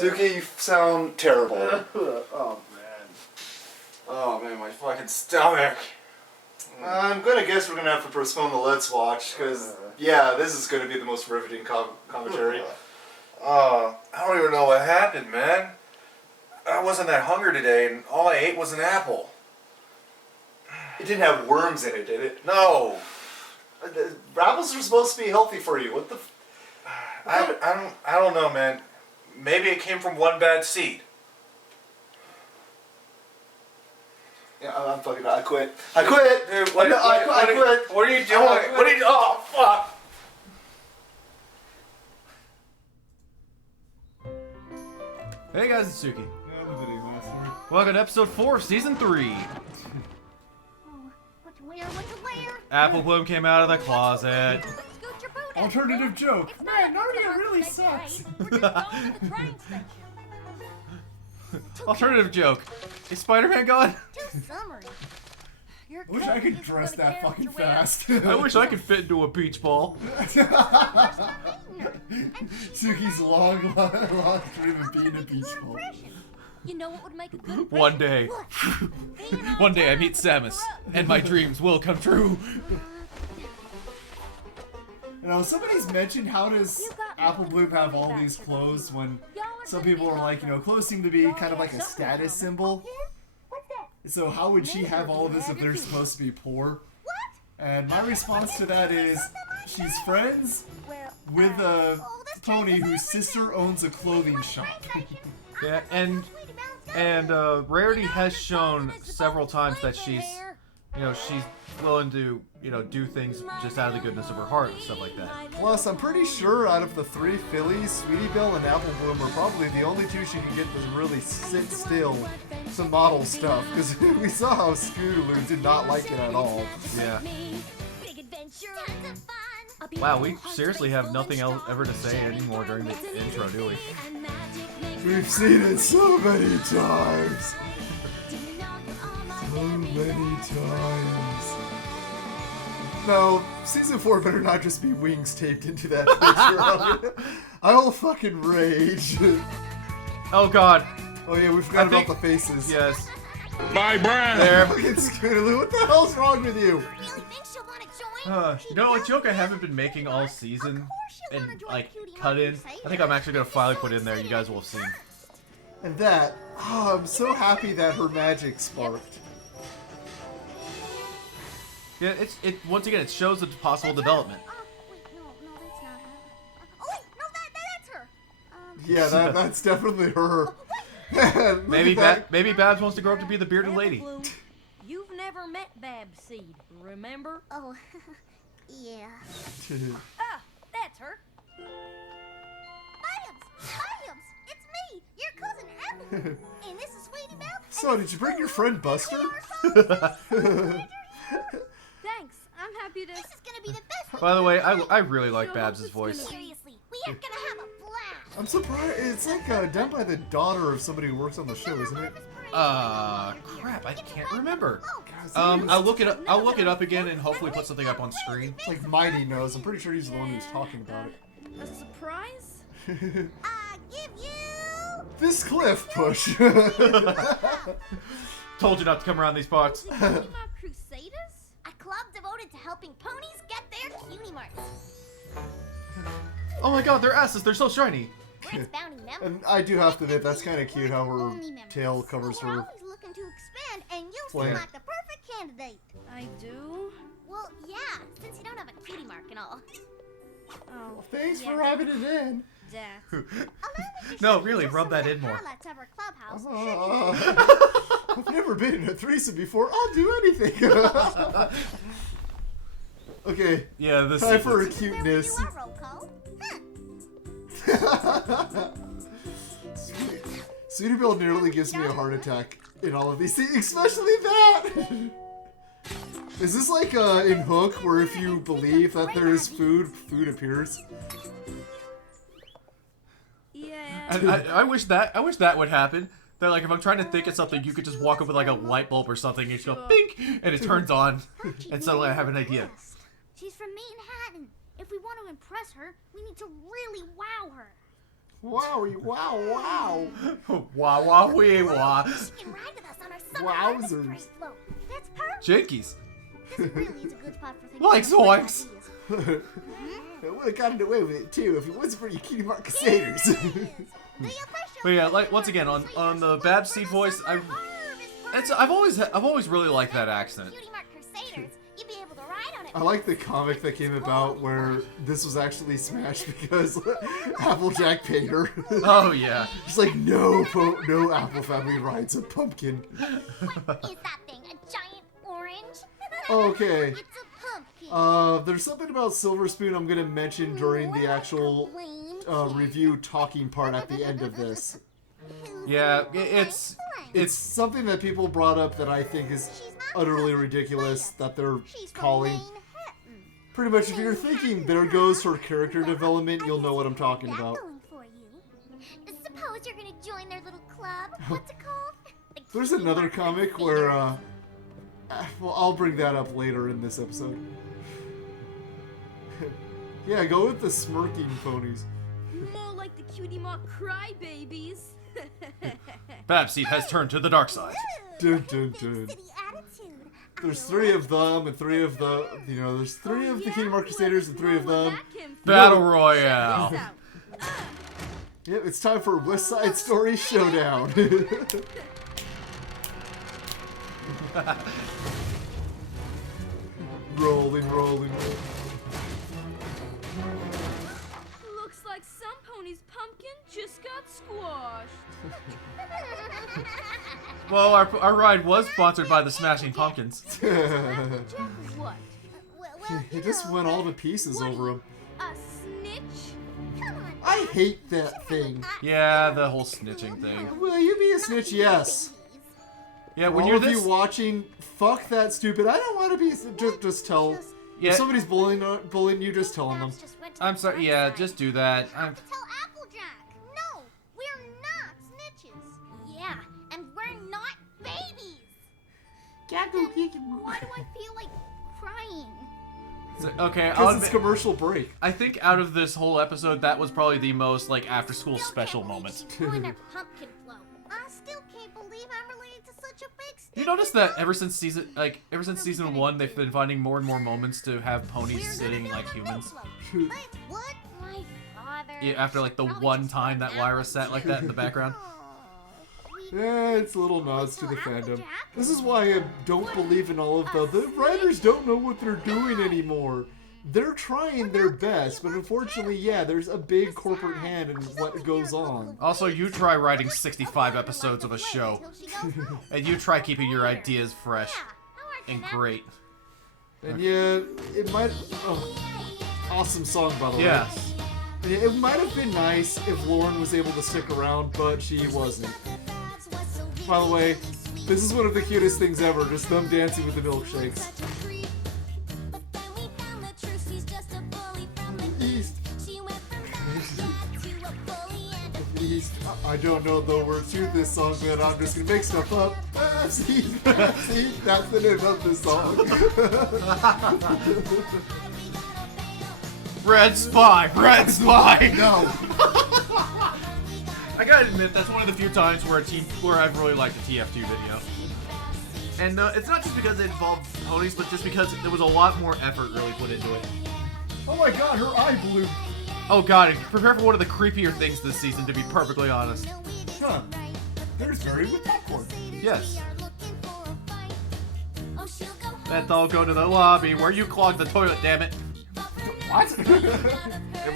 Suki, you sound terrible. Oh man, my fucking stomach. I'm gonna guess we're gonna have to postpone the Let's Watch, because, yeah, this is gonna be the most riveting commentary. I don't even know what happened, man. I wasn't that hungry today, and all I ate was an apple. It didn't have worms in it, did it? No. Apples are supposed to be healthy for you. What the I don't know, man. Maybe it came from one bad seed. Yeah, I'm fucking. I quit. I quit. Dude, I quit. What are you doing? What are you? Oh fuck! Hey guys, it's Suki. Welcome to episode 4 of season 3. What to wear? Apple Bloom came out of the closet. Scoot your boot Alternative joke. Man, Narnia really sucks. We're just going to the train station. Alternative joke. Is Spider-Man gone? Too summery. Your I wish I could dress that fucking fast. I wish I could fit into a beach ball. Suki's long dream of being a beach ball. You know what would make a good One day. One day I meet Samus, and my dreams will come true. You know, somebody's mentioned how does Apple Bloom have all these clothes when some people are like, you know, clothes seem to be kind of like a status symbol. So how would she have all of this if they're supposed to be poor? And my response to that is, she's friends with a pony whose sister owns a clothing shop. Yeah, and Rarity has shown several times that she's willing to, do things just out of the goodness of her heart and stuff like that. Plus, I'm pretty sure out of the 3 fillies, Sweetie Belle and Apple Bloom are probably the only 2 she can get to really sit still to model stuff, because we saw how Scootaloo did not like it at all. Yeah. Wow, we seriously have nothing else ever to say anymore during the intro, do we? We've seen it so many times. So many times. No, season 4 better not just be wings taped into that picture. I'll fucking rage. Oh god. Oh yeah, we forgot about the faces. Yes. My brand. There. Fucking Scootaloo, what the hell's wrong with you? You know, a joke I haven't been making all season and cut in. I think I'm actually gonna finally put in there. You guys will have seen. And that, I'm so happy that her magic sparked. Yeah, it once again it shows the possible development. Wait, no, that's not her. Oh wait, no, that's her. Yeah, that's definitely her. Maybe Babs wants to grow up to be the bearded lady. You've never met Babseed, remember? Oh, yeah. Ah, that's her. Williams, it's me, your cousin Apple. And this is Sweetie Belle. So, did you bring your friend Buster? Thanks, I'm happy to... This is gonna be the best. By the way, I really like Babs' voice. Seriously, we are gonna have a blast. I'm surprised. It's like done by the daughter of somebody who works on the show, isn't it? Crap, I can't remember. I'll look it up again and hopefully put something up on screen. It's like Mighty knows. I'm pretty sure he's the one who's talking about it. A surprise? I give you... This cliff push. Told you not to come around these parts. Cutie Mark Crusaders? A club devoted to helping ponies get their cutie marks. Oh my god, their asses, they're so shiny. We're its founding members. And I do have to admit, that's kind of cute how her Only members. tail covers We're her. always looking to expand, and you Flan. seem like the perfect candidate. I do? Well, yeah, since you don't have a cutie mark and all. Oh, Thanks yeah. for rubbing it in. That. No, really, rub that in more. Highlights of our clubhouse. I've never been in a threesome before. I'll do anything. Okay, Yeah, this time is... for a Where we cuteness. do our roll call. Huh. Sweetie Belle nearly gives me a heart attack in all of these things, especially that! Is this like in Hook, where if you believe that there is food, food appears? Yeah. And I wish that would happen. That like if I'm trying to think of something, you could just walk up with like a light bulb or something, and you just go bink, and it turns on, and suddenly I have an idea. She's from Manhattan. If we want to impress her, we need to really wow her. Wowie, wow, wow. Wah wah wee wah. She can ride with us on our summer harvest Wowzers. parade float. That's perfect. Jinkies. This really is a good spot for thinking Like of good zoinks. ideas. I would have gotten away with it too if it wasn't for you cutie mark crusaders. The official But yeah, like once again on the Babseed voice, I've always really liked that accent. Cutie Mark Crusaders, you'd be able to ride on it. I like the comic that came about where this was actually smashed because Applejack paid her. Oh yeah. He's like, no, no Apple family rides a pumpkin. What is that thing? A giant orange? Okay. It's a pumpkin. There's something about Silver Spoon I'm gonna mention during the actual review talking part at the end of this. Yeah, it's It's something that people brought up that I think is utterly ridiculous that they're calling. Pretty much, if you're thinking there goes her character development, you'll know what I'm talking about. Suppose you're gonna join their little club. What's it called? The There's Cutie another Mark comic Crusaders. where, well, I'll bring that up later in this episode. Yeah, go with the smirking ponies. More like the cutie mark crybabies. Babseed has turned to the dark side. Dun, dun, dun. City attitude. There's 3 of them, and 3 of the, there's 3 of the Cutie Mark Crusaders and 3 of them. Battle Royale. Yep, it's time for West Side Story Showdown. Rolling, rolling, rolling. Looks like some pony's pumpkin just got squashed. Well, our ride was sponsored by the Smashing Pumpkins. What? It just went all to pieces over him. A snitch? Come on. I hate that thing. Yeah, the whole snitching thing. Will you be a snitch? Yes. Yeah, when All you're of this, you watching, fuck that stupid. I don't want to be. Just tell. Yeah. If somebody's bullying you, just tell them. I'm sorry. Yeah, just do that. Tell Applejack. No, we're not snitches. Yeah, and we're not babies. Why do I feel like crying? Okay, I'll Because it's admit, commercial break. I think out of this whole episode, that was probably the most like after-school special moment. Join our pumpkin float. I still can't believe I'm related to such a big You notice that ever since season 1, they've been finding more and more moments to have ponies sitting like humans. But what? My father. Yeah, after like the one time that Lyra sat like that in the background. Yeah, it's little nods to the fandom. This is why I don't believe in all of the writers don't know what they're doing anymore. They're trying their best, but unfortunately, yeah, there's a big corporate hand in what goes on. Also, you try writing 65 episodes of a show, and you try keeping your ideas fresh and great. And yeah, it might. Oh, awesome song, by the way. Yes. It might have been nice if Lauren was able to stick around, but she wasn't. By the way, this is one of the cutest things ever, just them dancing with the milkshakes. East. East. I don't know the words to this song, but I'm just gonna make stuff up. See, that's the name of the song. Red Spy! Red Spy! No. I gotta admit, that's one of the few times where I've really liked a TF2 video. And it's not just because it involved ponies, but just because there was a lot more effort really put into it. Oh my god, her eye blew. Oh god, prepare for one of the creepier things this season, to be perfectly honest. Huh. There's Barry with popcorn. Yes. Let's all go to the lobby where you clog the toilet, damn it. What?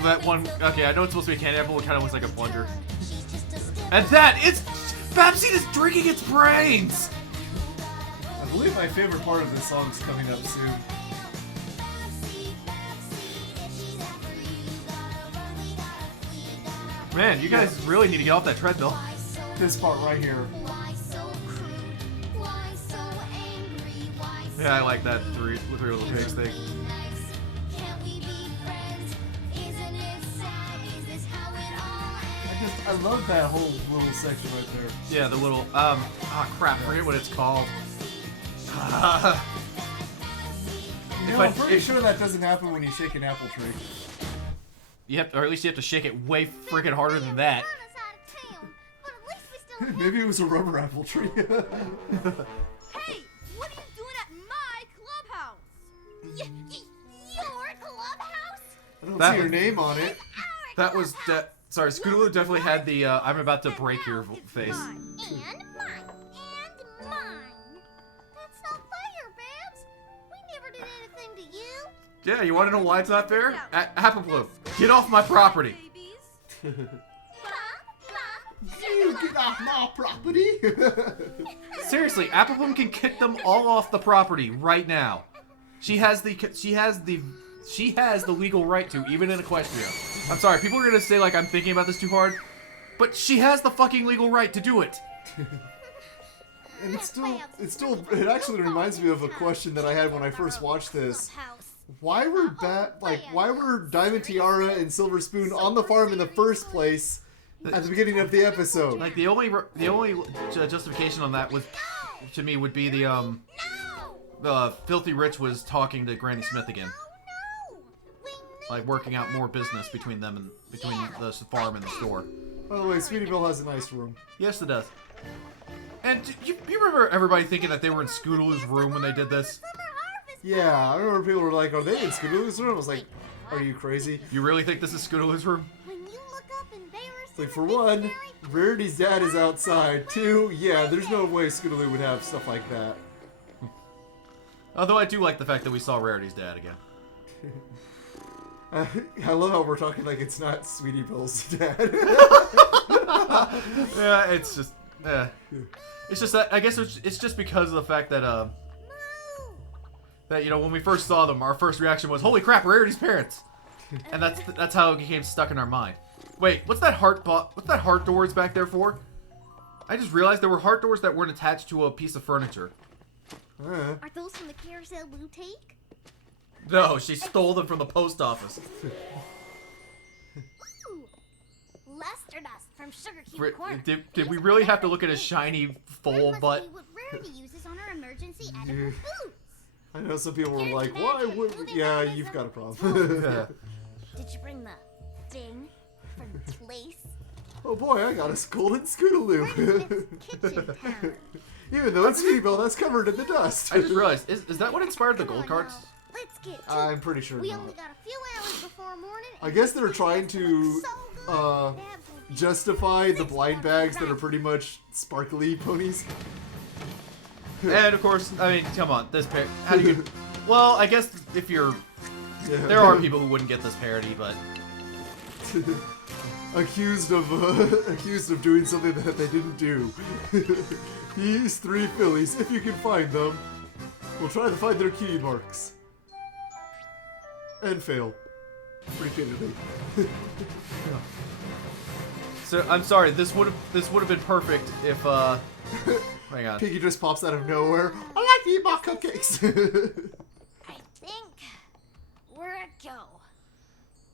That one, okay, I know it's supposed to be a candy apple, it kind of looks like a plunger. And that, it's, Babseed is drinking its brains! I believe my favorite part of this song is coming up soon. Man, you guys really need to get off that treadmill. This part right here. Yeah, I like that three little pigs thing. I love that whole little section right there. Yeah, the little, crap, I forget what it's called. I'm pretty sure that doesn't happen when you shake an apple tree. You have, or at least you have to shake it way freaking harder than that. Maybe it was a rubber apple tree. Hey, what are you doing at my clubhouse? Your clubhouse? I don't That see your was- name on it. That was sorry, Scootaloo definitely had the I'm about to break your face. And mine. And mine. That's not fair, Babs. We never did anything to you. Yeah, you want to know why it's not fair? Apple Blue, get off my property. Babies. You get off my property. Seriously, Apple Bloom can kick them all off the property right now. She has the legal right to, even in Equestria. I'm sorry, people are gonna say like I'm thinking about this too hard, but she has the fucking legal right to do it. And it actually reminds me of a question that I had when I first watched this. Why were Diamond Tiara and Silver Spoon on the farm in the first place at the beginning of the episode? Like the only justification on that was, to me, would be the Filthy Rich was talking to Granny Smith again, like working out more business between them and between the farm and the store. By the way, Sweetie Belle has a nice room. Yes, it does. And you remember everybody thinking that they were in Scootaloo's room when they did this? Yeah, I remember people were like, "Are they in Scootaloo's room?" I was like, "Are you crazy?" You really think this is Scootaloo's room? When you look up embarrassed, Like, for one, Rarity's dad is outside. Two, yeah, there's no way Scootaloo would have stuff like that. Although I do like the fact that we saw Rarity's dad again. I love how we're talking like it's not Sweetie Belle's dad. Yeah, it's just, it's just that I guess it's just because of the fact that when we first saw them, our first reaction was, "Holy crap, Rarity's parents!" And that's how it became stuck in our mind. Wait, what's that heart doors back there for? I just realized there were heart doors that weren't attached to a piece of furniture. Are those from the Carousel Boutique? No, she stole them from the post office. Ooh, luster dust from Sugar King Corner. Did we really have to look at his shiny full That butt? must be what Rarity uses on her emergency edible foods. I know some people were like, "Why would?" Yeah, you've got a problem. Yeah. Did you bring the thing from the place? Oh boy, I got a golden Scootaloo. Kitchen counter. Even though it's Sweetie Belle, that's covered in the dust. I just realized, is that what inspired the Come gold on carts? now, let's get to I'm pretty sure We not. only got a few hours before morning. I guess they're trying to justify the blind bags that are pretty much sparkly ponies. And of course, I mean, come on, this pair. How do you? Well, I guess if you're, Yeah. there are people who wouldn't get this parody, but accused of doing something that they didn't do. These three fillies, if you can find them, will try to find their key marks and fail repeatedly. so I'm sorry. This would have been perfect if hang on. Piggy just pops out of nowhere. I like to eat my cupcakes. I think we're a go.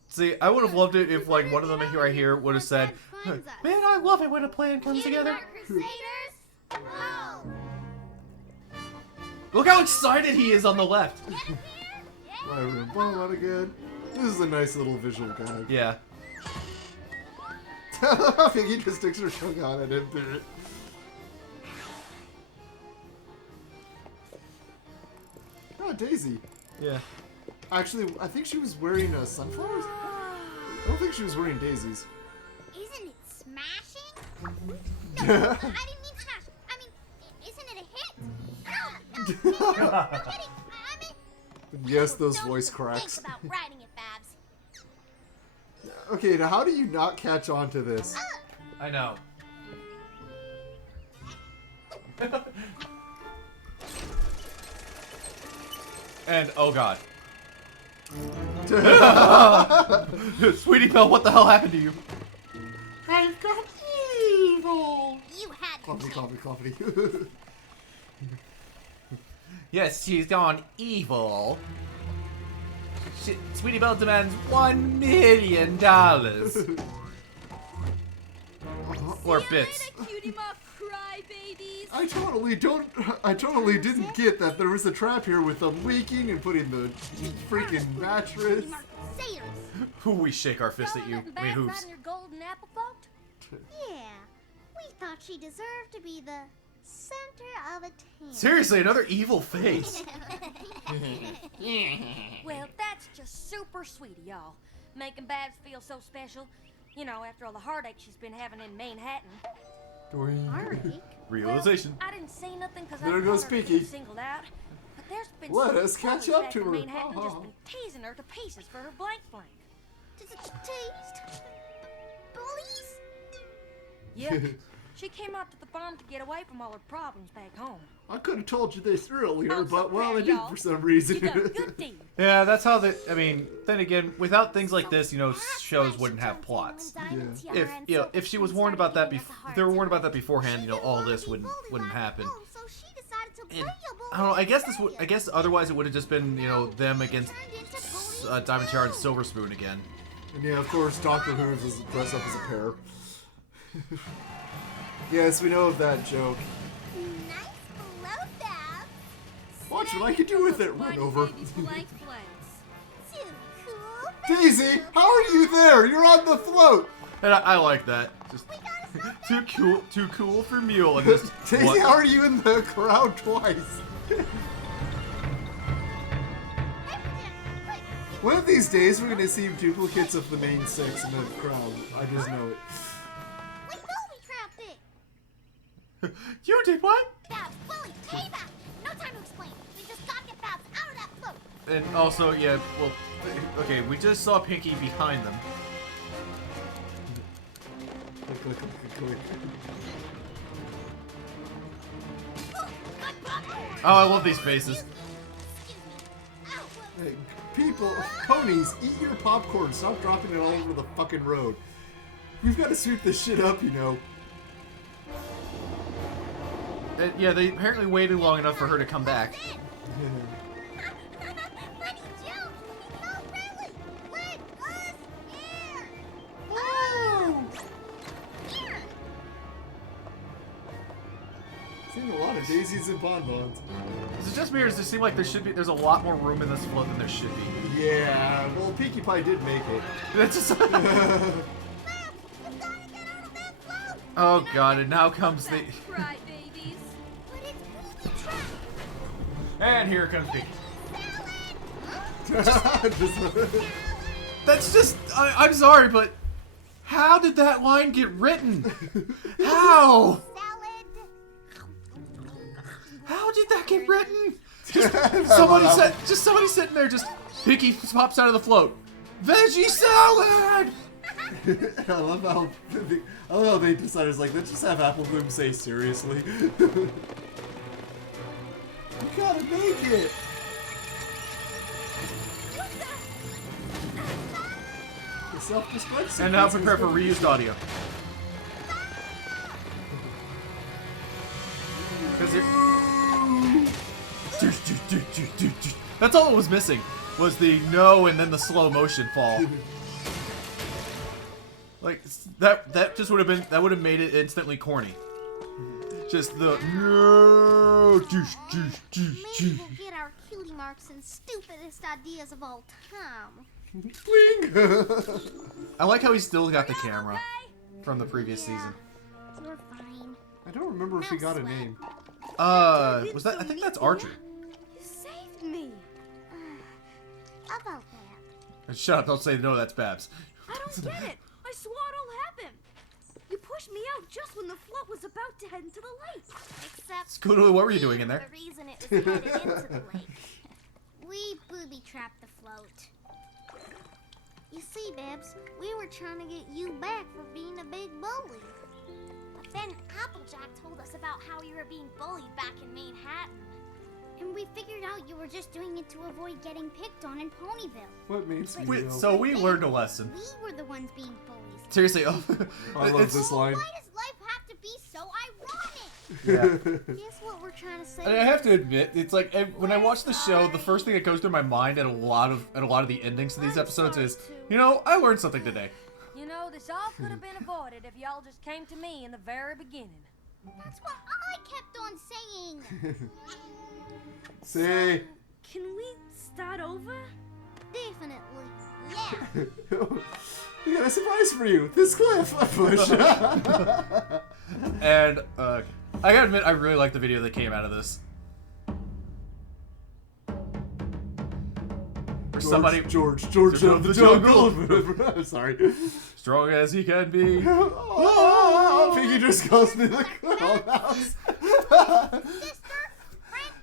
See, I would have loved it if like one of them right here would have said, "Man, I love it when a plan comes together." Crusaders, oh. Look how excited he is on the left. My room blown out again. This is a nice little visual guide. Yeah. Piggy just sticks her tongue out at him. Oh, Daisy. Yeah. Actually, I think she was wearing sunflowers. I don't think she was wearing daisies. Isn't it smashing? No, I didn't mean smash. I mean, isn't it a hit? No, I'm kidding. I mean, Yes, those don't voice even cracks. Think about writing it, Babs. Okay, now how do you not catch on to this? I know. And oh god. Sweetie Belle, what the hell happened to you? I've got evil. You had your Coffee, chance. coffee, coffee. Yes, she's gone evil. Sweetie Belle demands $1 million. Or bits. Cutie mark cry babies. I totally didn't get that there was a trap here with them leaking and putting the freaking mattress. Mark Sayers. Who we shake our fist at you. I mean, hooves. Your golden apple thought? Yeah, we thought she deserved to be the center of attention. Seriously, another evil face. Well, that's just super sweet of y'all. Making Babs feel so special. You know, after all the heartache she's been having in Manhattan. Heartache? Realization. Well, I didn't say nothing because I There didn't goes want her to Peaky. be singled out. But there's been Let some us catch bullies up back to in her. Manhattan Ha, ha, just ha. been teasing her to pieces for her blank. Teased? Bullies? Yeah. She came out to the farm to get away from all her problems back home. I could have told you this earlier, I'm so but well, I proud, didn't y'all. for some reason. You done a good deed. Yeah, that's how the. I mean, then again, without things like this, you know, shows wouldn't have plots. If she was warned about that if they were warned about that beforehand, you know, all this wouldn't happen. So she decided to And play a bully. I don't know. I guess this would. I guess otherwise it would have just been, you know, them against Diamond Tiara and Silver Spoon again. And yeah, of course, Dr. Hooves is dressed up as a pear. Yes, we know of that joke. Nice float, Babs. Watch what I can do with it. Run over. Blank flags. Too cool. Daisy, how are you there? You're on the float. And I like that. Just too cool for Mule. And just Daisy, what? how are you in the crowd twice? One of these days, we're gonna see duplicates of the main six in the crowd. I just know it. We know we trapped it. You did what? Babs, bully, payback. No time to explain. We just gotta get Babs out of that float. And also, yeah, well, okay, we just saw Pinky behind them. Click, click, click, click, click. Oh, I love these faces. Hey, people, ponies, eat your popcorn. Stop dropping it all over the fucking road. We've got to sweep this shit up, you know. Yeah, they apparently waited long enough for her to come back. Funny joke. No, really. Let us air. Oh. Here. Seen a lot of daisies and bonbons. Is it just me, or does it seem like there's a lot more room in this float than there should be? Yeah, well, Pinkie Pie did make it. That's just. Babs, you gotta get out of that float. Oh god, and now comes the. Cry babies. But it's booby trap. And here comes Pinky. Just- That's just. I'm sorry, but how did that line get written? How? Salad. How did that get written? Somebody sitting there, just Pinky pops out of the float. Veggie salad. I love how they decided, like, let's just have Apple Bloom say seriously. You gotta make it. The self-destruct. And now prepare for reused audio. That's all it was missing, was the no and then the slow motion fall. Like that just would have made it instantly corny. Just the no. Maybe we'll get our cutie marks and stupidest ideas of all time. I like how he still got the camera from the previous season. We're fine. I don't remember if he got a name. Was that? I think that's Archer. You saved me. About that. Shut up! Don't say no. That's Babs. I don't get it. I swore it all happened. You pushed me out just when the float was about to head into the lake. Except Scooter, what were you doing in there? the reason it was headed into the lake. We booby-trapped the float. You see, Babs, we were trying to get you back for being a big bully. But then Applejack told us about how you were being bullied back in Manhattan. And we figured out you were just doing it to avoid getting picked on in Ponyville. What makes me Wait, real? so we learned a lesson. We were the ones being bullies. Seriously, I love it's- this line. Why does life have to be so ironic? Yeah. Guess what we're trying to say? And I have to admit, it's like when I watch the show, the first thing that goes through my mind at a lot of the endings to these episodes is, you know, I learned something today. You know, this all could have been avoided if y'all just came to me in the very beginning. That's what I kept on saying. Say, Can we start over? Definitely. Yeah. We got a surprise for you. This cliff. Push. And I gotta admit, I really like the video that came out of this. Or somebody George of the jungle. Sorry. strong as he can be. Oh, Piggy just goes to the clubhouse. Sister, friend,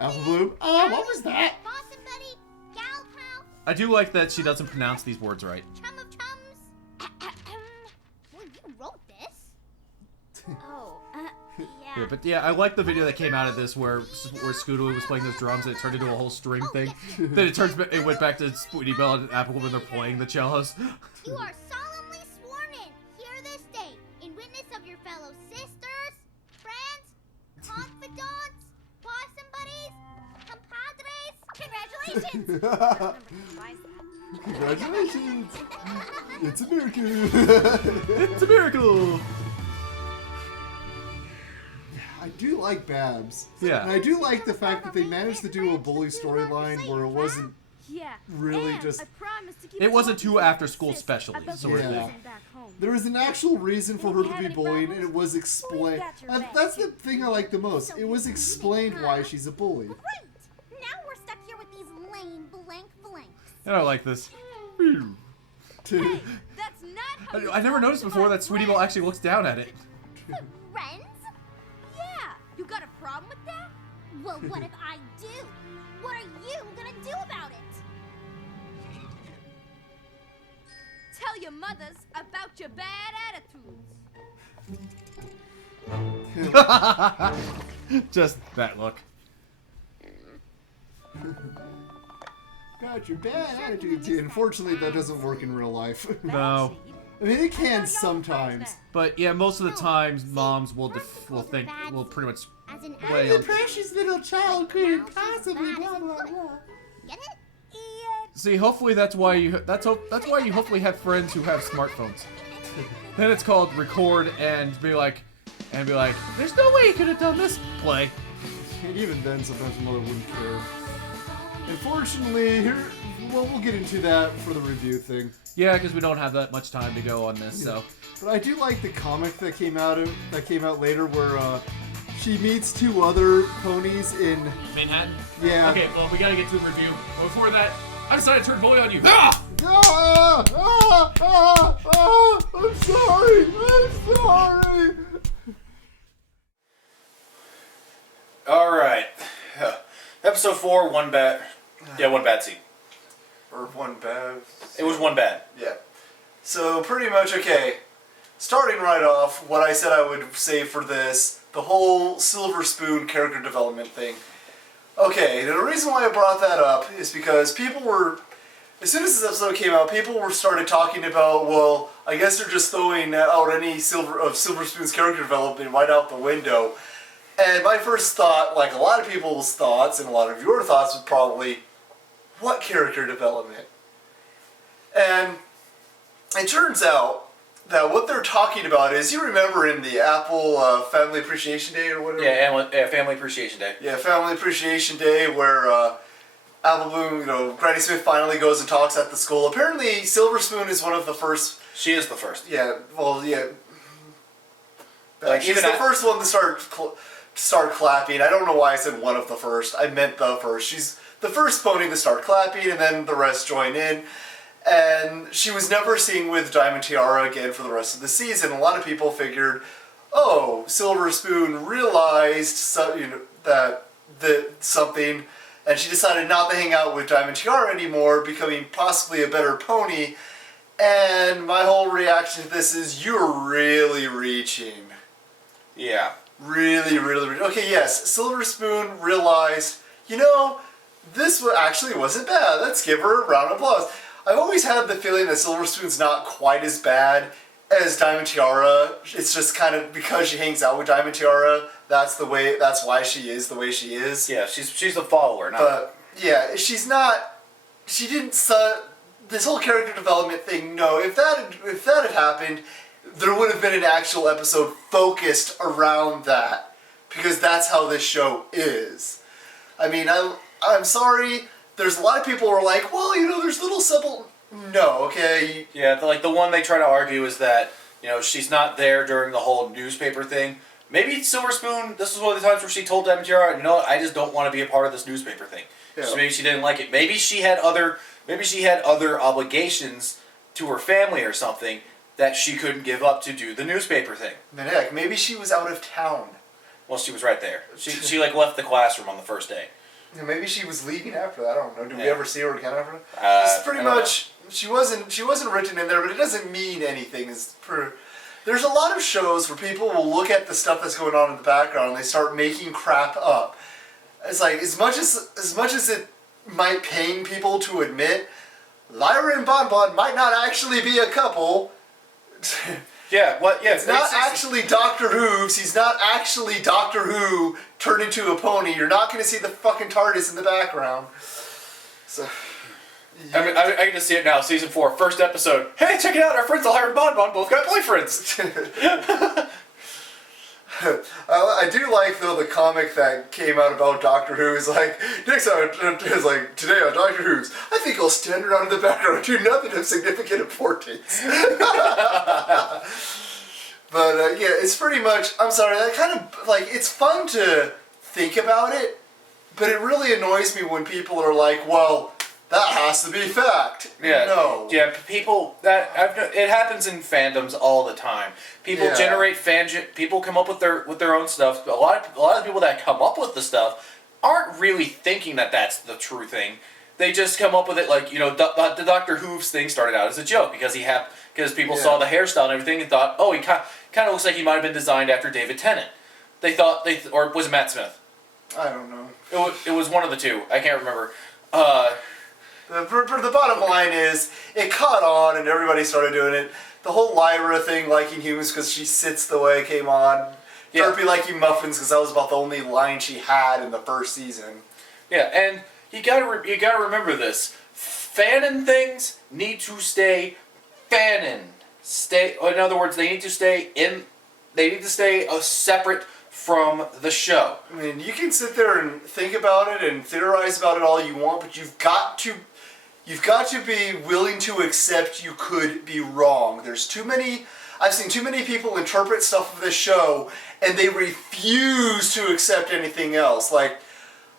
Apple Bloom. Oh, what was that? Boston buddy, gal pal, I do like that she doesn't pronounce these words right. chum of chums. Well, you wrote this. Oh, Yeah, Yeah. but yeah, I like the video that came out of this where Scootaloo was playing those drums and it turned into a whole string thing. Then it went back to Sweetie Belle and Apple when they're playing the cellos. You are solemnly sworn in here this day in witness of your fellow sisters, friends, confidants, Boston buddies, compadres. Congratulations! Congratulations! It's a miracle! It's a miracle! I do like Babs. Yeah. And I do like the fact that they managed to do a bully storyline where it wasn't yeah. really And just... I promise to keep It wasn't talking too to after your school sis specially about sort of the thing. back home. There was an actual reason for her to be bullied, and it was explained. That's the thing I like the most. It was explained why she's a bully. Great! Now we're stuck here with these lame blank blanks. And I like this. Hey, that's not how I never noticed before that Sweetie Belle actually looks down at it. Friends? Yeah. You got a problem with that? Well, what if I do? What are you gonna do about it? Tell your mothers about your bad attitudes. Just that look. Got your bad attitude. See, unfortunately, that doesn't work in real life. No. I mean, it can sometimes. But yeah, most of the times moms will pretty much way on. precious little child couldn't possibly blah blah blah. Get it? See, hopefully that's why you hopefully have friends who have smartphones. Then it's called record and be like, there's no way you could have done this play. And even then, sometimes mother wouldn't care. Unfortunately, we'll get into that for the review thing. Yeah, because we don't have that much time to go on this, so. But I do like the comic that came out later, where she meets two other ponies in. Manhattan? Yeah. Okay, well, we gotta get to the review. Before that, I decided to turn bully on you. I'm sorry. I'm sorry. All right. Episode 4, one bad scene. Or one bad. It was one bad. Yeah. So pretty much, okay. Starting right off, what I said I would say for this, the whole Silver Spoon character development thing. Okay, the reason why I brought that up is because people were, as soon as this episode came out, people were started talking about, well, I guess they're just throwing out any Silver Spoon's character development right out the window. And my first thought, like a lot of people's thoughts and a lot of your thoughts, was probably, what character development? And it turns out that what they're talking about is, you remember in the Apple Family Appreciation Day or whatever? Yeah, Family Appreciation Day. Yeah, Family Appreciation Day, where Apple Bloom, Granny Smith finally goes and talks at the school. Apparently, Silver Spoon is one of the first. She is the first. Yeah, well, yeah. Like, She's even the first one to start clapping. I don't know why I said one of the first. I meant the first. She's the first pony to start clapping, and then the rest join in. And she was never seen with Diamond Tiara again for the rest of the season. A lot of people figured, oh, Silver Spoon realized that something, and she decided not to hang out with Diamond Tiara anymore, becoming possibly a better pony. And my whole reaction to this is, you're really reaching. Yeah. Really, really reaching. Okay, yes, Silver Spoon realized, this actually wasn't bad. Let's give her a round of applause. I've always had the feeling that Silver Spoon's not quite as bad as Diamond Tiara. It's just kind of because she hangs out with Diamond Tiara, that's why she is the way she is. Yeah, she's a follower, not. But yeah, she's not. She didn't. This whole character development thing. No, if that had happened, there would have been an actual episode focused around that, because that's how this show is. I mean, I'm sorry. There's a lot of people who are like, well, there's little No, okay. Yeah, like the one they try to argue is that, you know, she's not there during the whole newspaper thing. Maybe Silver Spoon, this was one of the times where she told MTR, you know what, I just don't want to be a part of this newspaper thing. Yeah. So maybe she didn't like it. Maybe she had other obligations to her family or something that she couldn't give up to do the newspaper thing. Man, heck, maybe she was out of town. Well, she was right there. She like left the classroom on the first day. Yeah, maybe she was leaving after that. I don't know. Did we ever see her again after that? It's pretty I don't much. She wasn't written in there, but it doesn't mean anything. There's a lot of shows where people will look at the stuff that's going on in the background and they start making crap up. It's like as much as it might pain people to admit, Lyra and Bon Bon might not actually be a couple. Yeah, what? Yeah, it's not actually Doctor Who's. He's not actually Doctor Who turned into a pony. You're not going to see the fucking TARDIS in the background. So, yeah. I mean, I can just see it now. Season 4, first episode. Hey, check it out! Our friends Lyra and Bon Bon both got boyfriends. I do like though the comic that came out about Doctor Who is like next time is like today on Doctor Who's. I think I'll stand around in the background and do nothing of significant importance. But yeah, it's pretty much. I'm sorry. That kind of like it's fun to think about it, but it really annoys me when people are like, "Well, that has to be fact." Yeah. No. Yeah. People it happens in fandoms all the time. People generate people come up with their own stuff. But a lot of people that come up with the stuff aren't really thinking that that's the true thing. They just come up with it like, you know, the Doctor Who's thing started out as a joke because people saw the hairstyle and everything and thought, oh, he kind of looks like he might have been designed after David Tennant. Or was it Matt Smith? I don't know. It was one of the two. I can't remember. For the bottom line is, it caught on and everybody started doing it. The whole Lyra thing, liking humans because she sits the way it came on. Yeah. Derpy liking muffins because that was about the only line she had in the first season. Yeah, and you gotta remember this. Fanon things need to stay fanon. In other words, they need to stay separate from the show. I mean, you can sit there and think about it and theorize about it all you want, but you've got to be willing to accept you could be wrong. I've seen too many people interpret stuff of this show and they refuse to accept anything else. Like,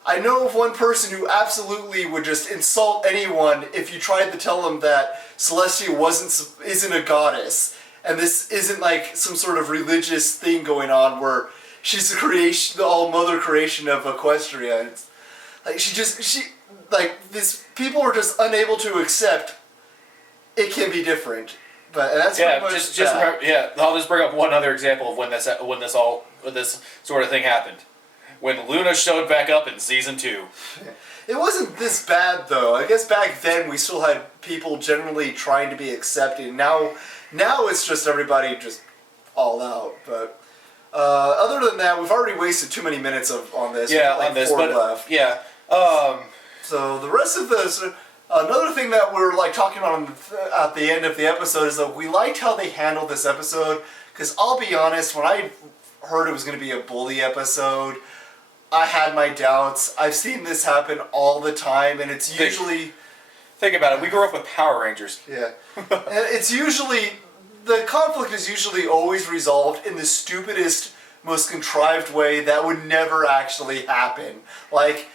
I know of one person who absolutely would just insult anyone if you tried to tell them that Celestia isn't a goddess and this isn't like some sort of religious thing going on where she's the all-mother creation of Equestria. It's like people are just unable to accept it can be different. But that's pretty much just remember, I'll just bring up one other example of when this sort of thing happened. When Luna showed back up in season 2. It wasn't this bad though. I guess back then we still had people generally trying to be accepting. Now it's just everybody just all out. But other than that, we've already wasted too many minutes on this. Yeah, like on this, 4 but left. yeah. So the rest of this, another thing that we're like talking about at the end of the episode is that we liked how they handled this episode. Because I'll be honest, when I heard it was going to be a bully episode, I had my doubts. I've seen this happen all the time, and it's usually... Think about it. We grew up with Power Rangers. Yeah. And it's usually... The conflict is usually always resolved in the stupidest, most contrived way that would never actually happen. Like,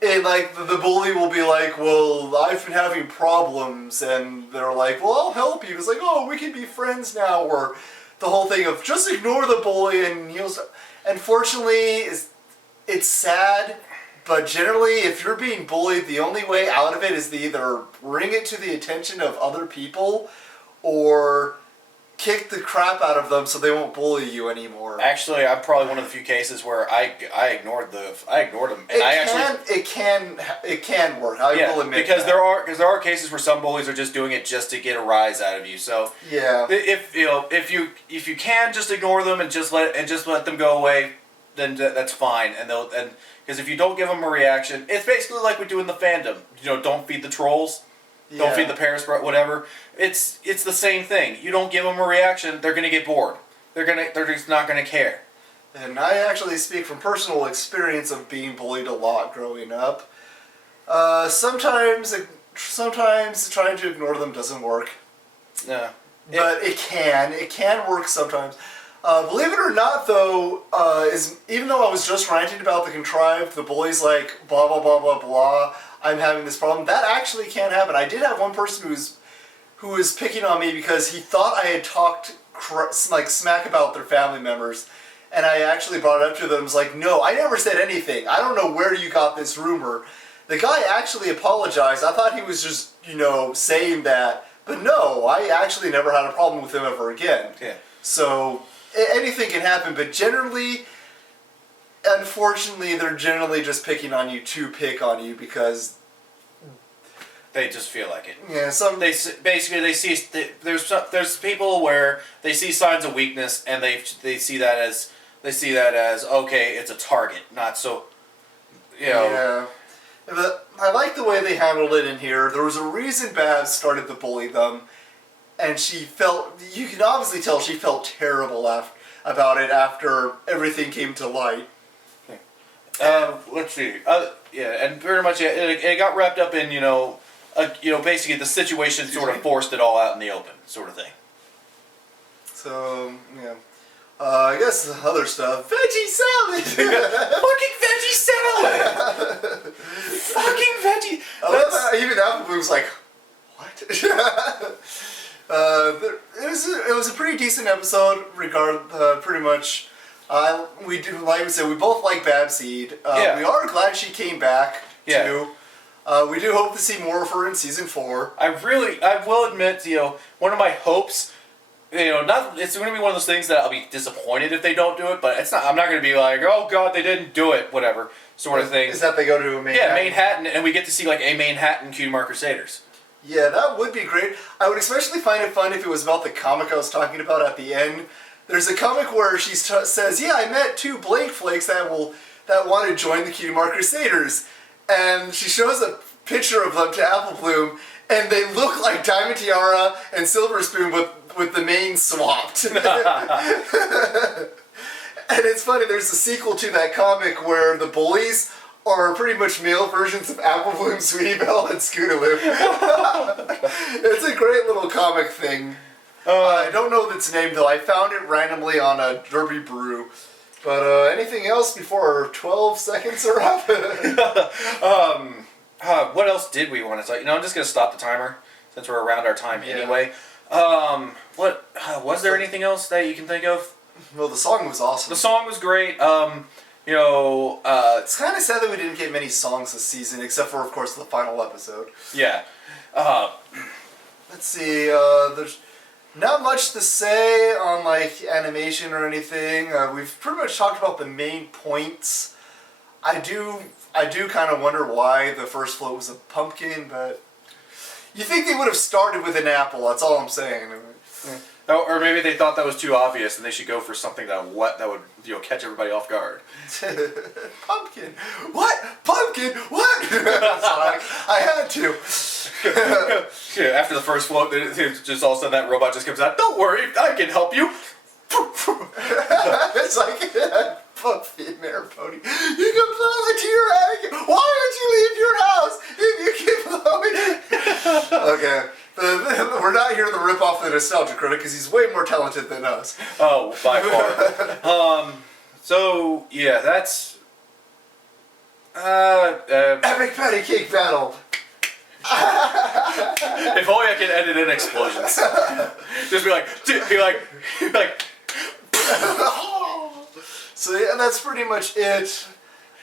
the bully will be like, well, I've been having problems, and they're like, well, I'll help you. It's like, oh, we can be friends now, or the whole thing of just ignore the bully, and unfortunately, it's sad, but generally, if you're being bullied, the only way out of it is to either bring it to the attention of other people or kick the crap out of them so they won't bully you anymore. Actually, I'm probably one of the few cases where I ignored them, and it can work. I will admit because that. there are cases where some bullies are just doing it just to get a rise out of you. So yeah, if you can just ignore them and just let them go away, then that's fine. And because if you don't give them a reaction, it's basically like we do in the fandom. You know, don't feed the trolls. Yeah. Don't feed the Paris, whatever. It's the same thing. You don't give them a reaction, they're gonna get bored. They're just not gonna care. And I actually speak from personal experience of being bullied a lot growing up. Sometimes sometimes trying to ignore them doesn't work. Yeah. But it can work sometimes. Believe it or not, though, even though I was just ranting about the contrived, the bully's like, blah, blah, blah, blah, blah, I'm having this problem, that actually can happen. I did have one person who was picking on me because he thought I had talked smack about their family members, and I actually brought it up to them. I was like, no, I never said anything. I don't know where you got this rumor. The guy actually apologized. I thought he was just, saying that, but no, I actually never had a problem with him ever again. Yeah. So anything can happen, but generally, unfortunately, they're generally just picking on you to pick on you because they just feel like it. Yeah, they see there's people where they see signs of weakness and they see that as okay, it's a target, not so. Yeah, but I like the way they handled it in here. There was a reason Babs started to bully them, and you can obviously tell she felt terrible about it after everything came to light. Let's see. And pretty much it got wrapped up in basically the situation sort of forced it all out in the open, sort of thing. So yeah, I guess the other stuff, veggie salad. Fucking veggie salad. Fucking veggie. Even Applebloom's like, what? It was a pretty decent episode. Pretty much. We both like Babseed. We are glad she came back too. We do hope to see more of her in season 4. I will admit, one of my hopes, it's going to be one of those things that I'll be disappointed if they don't do it, but I'm not going to be like, oh god, they didn't do it, whatever, sort of thing. Is that they go to a Manhattan? Yeah, Manhattan, and we get to see like a Manhattan Cutie Mark Crusaders. Yeah, that would be great. I would especially find it fun if it was about the comic I was talking about at the end. There's a comic where she says, yeah, I met 2 Blake Flakes that want to join the Cutie Mark Crusaders. And she shows a picture of them to Applebloom, and they look like Diamond Tiara and Silver Spoon with the mane swapped. And it's funny, there's a sequel to that comic where the bullies are pretty much male versions of Applebloom, Sweetie Belle, and Scootaloo. It's a great little comic thing. I don't know its name though. I found it randomly on a Derby Brew. But anything else before our 12 seconds are up? What else did we want to talk? I'm just going to stop the timer since we're around our time anyway. Was there anything else that you can think of? Well, the song was awesome. The song was great. It's kind of sad that we didn't get many songs this season, except for, of course, the final episode. Yeah. Let's see. There's not much to say on animation or anything. We've pretty much talked about the main points. I do kind of wonder why the first float was a pumpkin, but you think they would have started with an apple. That's all I'm saying. Or maybe they thought that was too obvious, and they should go for something that would catch everybody off guard. Pumpkin. What? Pumpkin. What? Sorry, I had to. After the first float, just all of a sudden that robot just comes out. Don't worry, I can help you. It's like Puffy and Mare Pony. You can blow into your egg. Why don't you leave your house if you keep blowing it? Okay. We're not here to rip off the nostalgia critic because he's way more talented than us. Oh, by far. So yeah, that's epic patty cake battle. If only I could edit in explosions. Just be like. So yeah, that's pretty much it.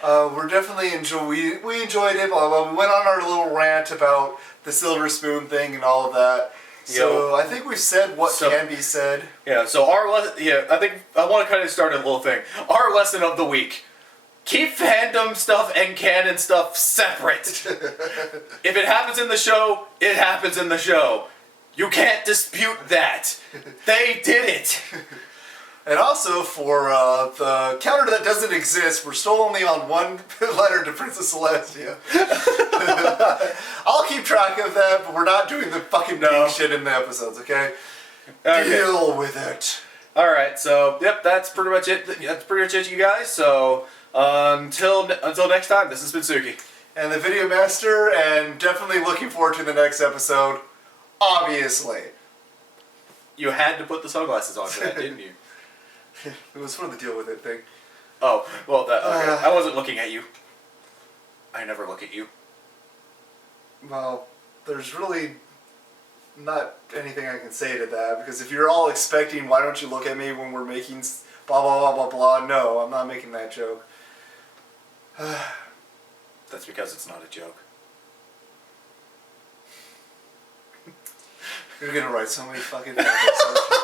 We're definitely we enjoyed it. Blah, blah. We went on our little rant about the silver spoon thing and all of that. So I think we've said what can be said. Yeah. So I think I want to kind of start a little thing. Our lesson of the week: keep fandom stuff and canon stuff separate. If it happens in the show, it happens in the show. You can't dispute that. They did it. And also, for the counter that doesn't exist, we're still only on 1 letter to Princess Celestia. I'll keep track of that, but we're not doing the fucking big shit in the episodes, okay? Deal with it. Alright, so, yep, that's pretty much it. That's pretty much it, you guys. So, until next time, this has been Suki. and the Video Master, and definitely looking forward to the next episode. Obviously. You had to put the sunglasses on for that, didn't you? It was for the deal with it thing. Oh, well, okay. I wasn't looking at you. I never look at you. Well, there's really not anything I can say to that, because if you're all expecting, why don't you look at me when we're making blah blah blah blah blah, no, I'm not making that joke. That's because it's not a joke. You're gonna write so many fucking episodes.